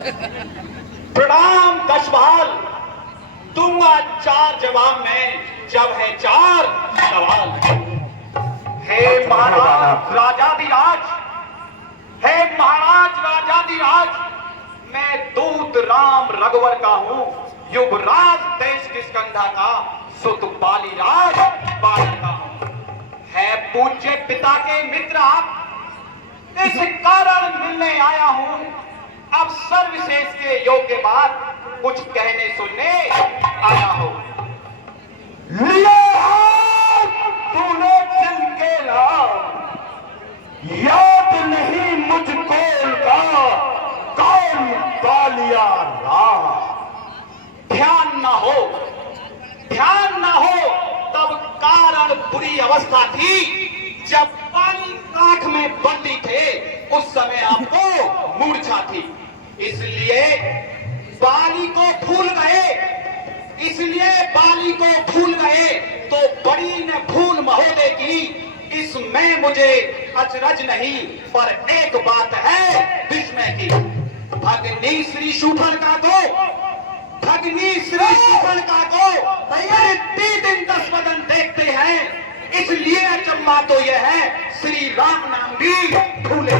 प्रणाम दशबहाल, दूंगा 4 जवाब में जब है 4 सवाल। हे महाराज राजाधिराज, हे महाराज राजाधिराज, मैं दूत राम रघुवर का हूँ, युवराज देश किष्किंधा का, सुत बालीराज बालक का हूँ। है पूज्य पिता के मित्र आप, इस कारण मिलने आया हूँ। अब सर्वविशेष के योग्य बात कुछ कहने सुनने आया हो। तूने दिल के नाम याद नहीं मुझको उनका, कौन बालिया राम। ध्यान ना हो तब कारण बुरी अवस्था थी। जब पानी आंख में बंदी थे उस समय आपको मूर्छा थी, इसलिए बाली को भूल गए, तो बड़ी न भूल महोदय की इसमें मुझे अचरज नहीं, पर एक बात है विस्मय की। भगनी श्री शूफलका को प्रतिदिन 10 बदन देखते हैं, इसलिए अचंभा तो यह है श्री राम नाम भी भूले।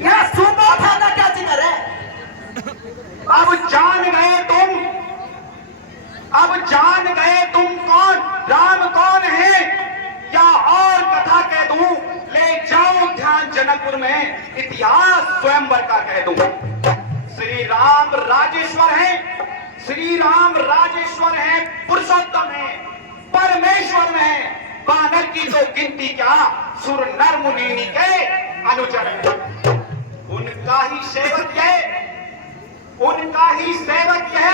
यह सूबा थाना क्या जिक्र है? अब जान गए तुम कौन, राम कौन है, या और कथा कह दूं? ले जाओ ध्यान जनकपुर में इतिहास स्वयंवर का कह दूं। श्री राम राजेश्वर है, पुरुषोत्तम है, परमेश्वर में है। बानर की तो गिनती क्या, सुर नर मुनि के अनुचर है। उनका ही सेवक यह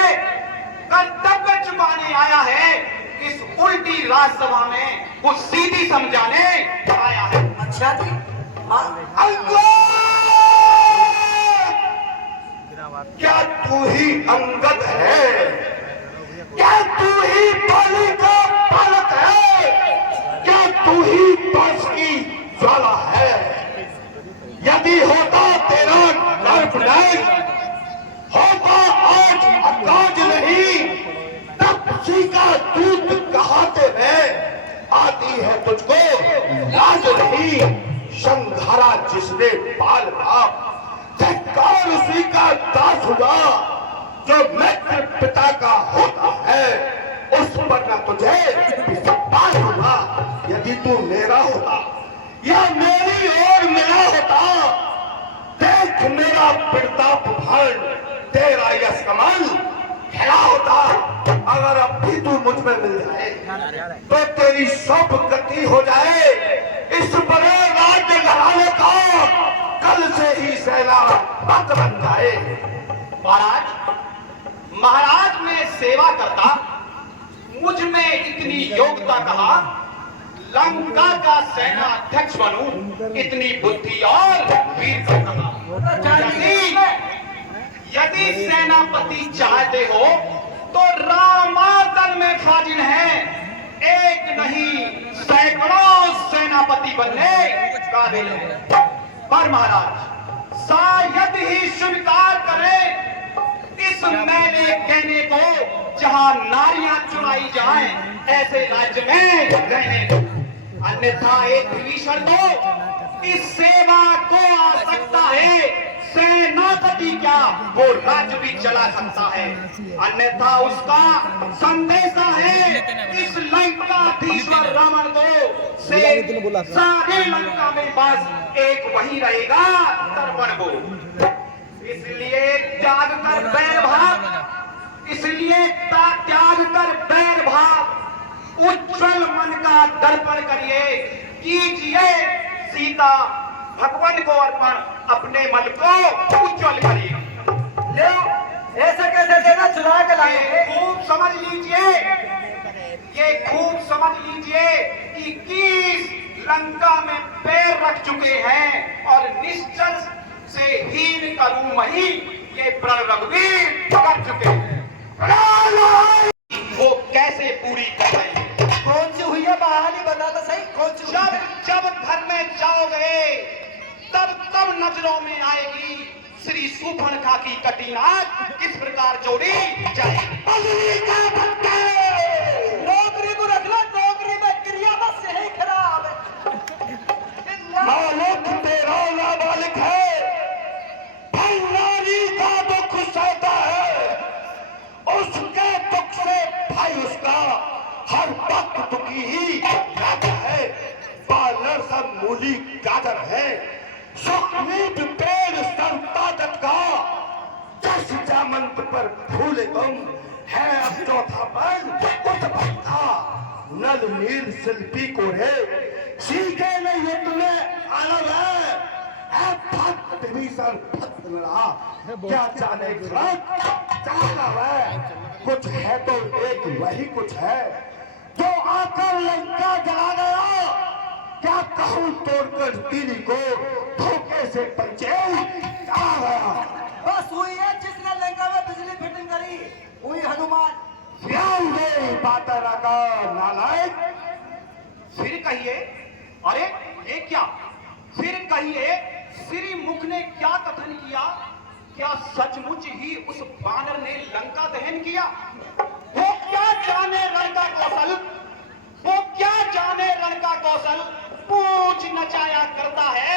कर्तव्य चुकाने आया है। इस उल्टी राजसभा में कुछ सीधी समझाने आया है। अच्छा जी, क्या तू ही अंगद है? क्या तू ही बाली का बालक है? क्या तू ही पास की ज्वाला है? यदि होता तेरा गर्भ होता आज अकाज नहीं, तब उसी का दूत कहाते में आती है तुझको लाज नहीं। संघारा जिसने पाल बाप, धिक्कार उसी का दास हुआ, जो मित्र पिता का होता है उस पर न तुझे विश्वास हुआ। यदि तू मेरा होता या मेरी ओर मिला होता, देख मेरा प्रताप भरण, तेरा यश कमल खिला होता। अगर अब भी तू मुझ में मिल जाए तो तेरी सब गति हो जाए। इस बड़े राज्य घराने का कल से ही सेना बंद बन जाए। महाराज में सेवा करता, मुझ में इतनी योग्यता कहा, लंका का सेना अध्यक्ष बनूं, इतनी बुद्धि और वीरता कहा। यदि सेनापति चाहते हो तो रामादल में फाजिल है, एक नहीं सैकड़ों सेनापति बनने काबिल है। पर महाराज शायद ही स्वीकार करें इस मैंने कहने को, जहां नारियां चुराई जाएं ऐसे राज्य में रहने दो, अन्यथा एक विभीषण को इस सेवा को आ सकता है। सेनापति क्या, वो राज्य भी चला सकता है, अन्यथा उसका संदेशा है इस लंकाधीश्वर रावण को। सारी लंका में बस एक वही रहेगा दर्पण को। इसलिए त्याग कर बैर भाव, उज्जवल मन का दर्पण करिए, कीजिए सीता भगवान को अर्पण, अपने मन को उज्जवल करिए। ले ऐसे कैसे देना चुरा के लाएंगे? खूब समझ लीजिए कि किस लंका में पैर रख चुके हैं, और निश्चल से हीन करूं मही ये प्रण रघुवीर कर चुके हैं। वो कैसे पूरी कर रहे हैं? कौन सी हुई है बहानी बता तो सही, कौन सी? जब घर में नजरों में आएगी श्री सुपर्णखा की कटीनाक किस प्रकार जोड़ी जाएगी। बगली का भक्के नौकरी को रख लो, नौकरी में क्रिया बस यही खराब है। मालिक तेरा नाबालिग है, भाई नारी का दुख सहता है, उसके दुख से भाई उसका हर वक्त दुखी ही रहता है। पार्लर सब मूली गाजर है, सुखनीत पेड़ सर ताकत का, दस जामंत पर फूल तुम है अब चौथा बन उस भक्ता नल नील शिल्पी को रे सीखे नहीं तुम्हें आनंद है भक्त भीषण भक्त रहा क्या जाने चला है कुछ है तो एक वही कुछ है जो आकर लंका जला गया। क्या कहूँ तोड़कर तीरी को धोखे से पंचे आ गया। बस हुई है जिसने लंका में बिजली फिटिंग करी, हुई हनुमान। बातरा का नालायक फिर कहिए, अरे ये क्या, फिर कहिए श्री मुख ने क्या कथन किया? क्या सचमुच ही उस बानर ने लंका दहन किया? वो क्या जाने रण का कौशल, वो क्या जाने रण का कौशल, पूछ नचाया करता है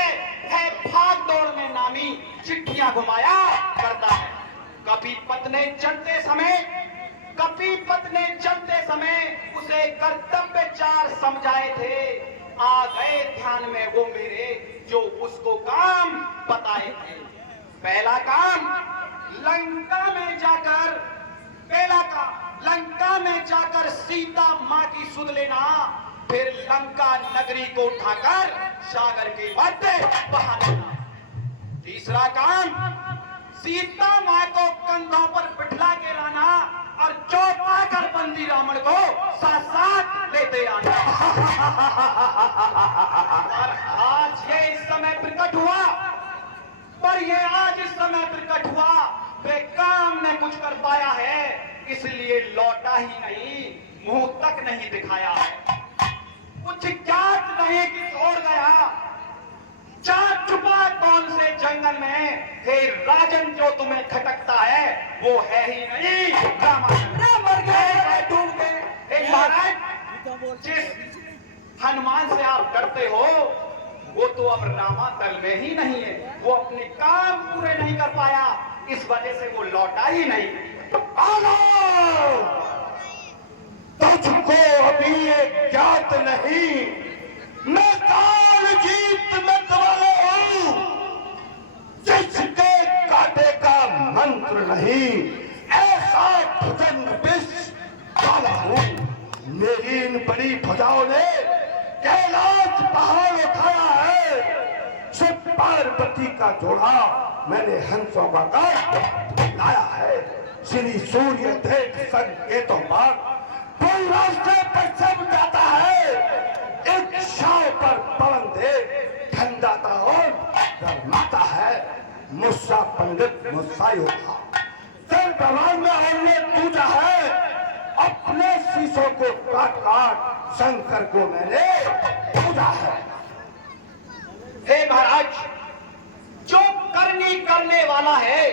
भाग दौड़ में नामी चिट्ठियां घुमाया करता है। कपीपत ने चलते समय उसे कर्तव्य चार समझाए थे, आ गए ध्यान में वो मेरे जो उसको काम बताए थे। पहला काम लंका में जाकर सीता माँ की सुध लेना, फिर लंका नगरी को उठाकर सागर के मध्य बहा देना। तीसरा काम सीता माँ को कंधों पर बिठला के लाना और चौपा कर बंदी रावण को साथ साथ लेते आना। और आज ये इस समय प्रकट हुआ, वे काम ने कुछ कर पाया है, इसलिए लौटा ही नहीं, मुंह तक नहीं दिखाया है। कुछ ज्ञात नहीं कि छोड़ गया, जा छुपा कौन से जंगल में, हे राजन जो तुम्हें खटकता है वो है ही नहीं रामायण। मर गए, डूब गए। महाराज जिस हनुमान से आप डरते हो वो तो अब रामातल में ही नहीं है, वो अपने काम पूरे नहीं कर पाया, इस वजह से वो लौटा ही नहीं। तुझको अभी ये ज्ञात नहीं, मैं काल जीत मत वाला हूँ, जिसके काटे का मंत्र नहीं, ऐसा भुजंग विष वाला हूँ। मेरी इन बड़ी भुजाओं ने कैलाश पहाड़ उठाया है, सिर्फ पार्वती का जोड़ा मैंने हंसों का लाया है। श्री सूर्य देख संकेतों पर कोई रास्ते पर सब जाता है, एक शाव पर पवन दे ठन जाता और गरमाता है। मुस्सा पंडित मुस्साई होगा, चल भगवान में हमने पूजा है, अपने शीशों को काट काट शंकर को मैंने पूजा है। हे महाराज, जो करनी करने वाला है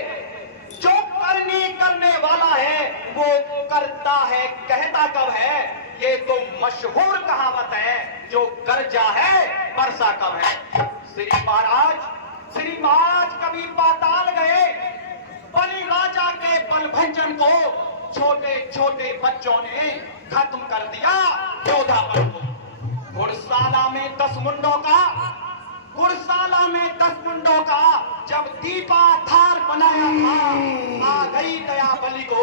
वो करता है, कहता कब है, ये तो मशहूर कहावत है, जो गरजा है बरसा कब है। श्री महाराज कभी पाताल गए, बलि राजा के बलभंजन को छोटे छोटे बच्चों ने खत्म कर दिया योद्धापन को। घुड़शाला में 10 मुंडों का जब दीपा थार बनाया था, आ गई दया बलि को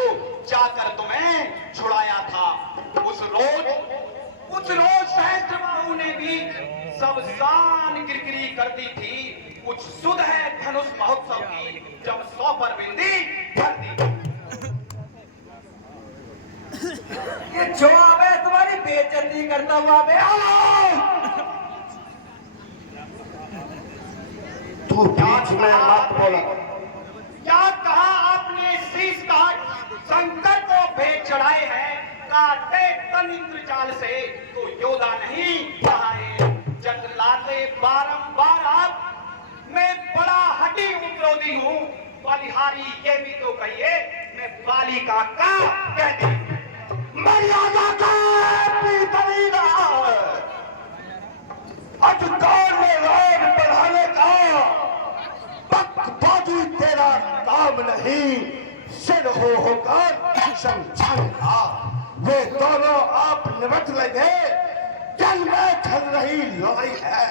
जाकर तुम्हें छुड़ाया था। उस रोज सहस्त्रबाहु ने भी सब शान किरकिरी कर दी थी। कुछ सुध है धनुष महोत्सव की, जब 100 पर बिंदी भर दी। ये जो आवे तुम्हारी बेइज्जती करता हुआ बे। तू बीच में मत बोला। क्या कहा आपने? शीश काट शंकर को भेंट चढ़ाए हैं, काटे तन इंद्रजाल से तो योद्धा नहीं कहाए। जंगलाते बारंबार आप, मैं बड़ा बोलती हूँ, बलिहारी ये भी तो कहिए, मैं बालिका का कहती हूँ। मर्यादा का पीतरीला अधिकार में लोग बढ़ाने का पक्षपाती तेरा काम नहीं, सिर होकर समझाने का। वे दोनों आप निपट लेंगे, जल में चल रही लड़ाई है,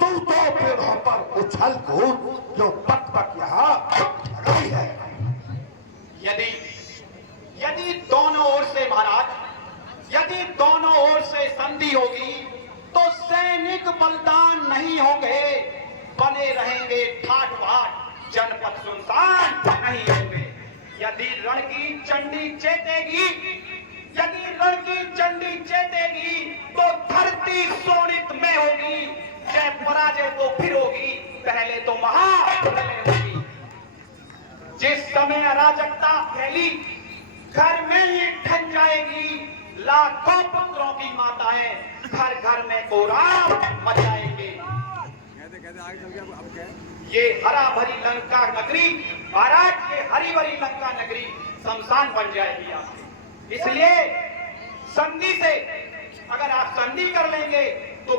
तू तो पेड़ों पर उछल कूद जो पक पक यहाँ लड़ाई है। यदि यदि दोनों ओर से महाराज, यदि दोनों ओर से संधि होगी तो सैनिक बलिदान नहीं होंगे, बने रहेंगे ठाट बाट, जनपद सुनसान नहीं होंगे। यदि रण की चंडी चेतेगी, यदि रण की चंडी चेतेगी तो धरती शोणित में होगी, जय पराजय तो फिर होगी, पहले तो महाप्रलय होगी। जिस समय अराजकता फैली, घर में ही ठन जाएगी, लाखों पुत्रों की माताएं घर घर में कोराम मचाएंगे। ये हरा भरी लंका नगरी महाराज, ये हरी भरी लंका नगरी शमशान बन जाएगी आपकी। इसलिए संधि से अगर आप संधि कर लेंगे तो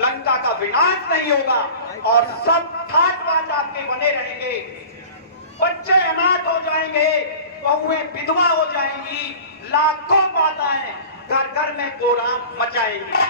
लंका का विनाश नहीं होगा और सब ठाट बाट आपके बने रहेंगे। बच्चे अनाथ हो जाएंगे, बहुएं विधवा हो जाएंगी, लाखों माताएं घर घर में कोराम मचाएंगी।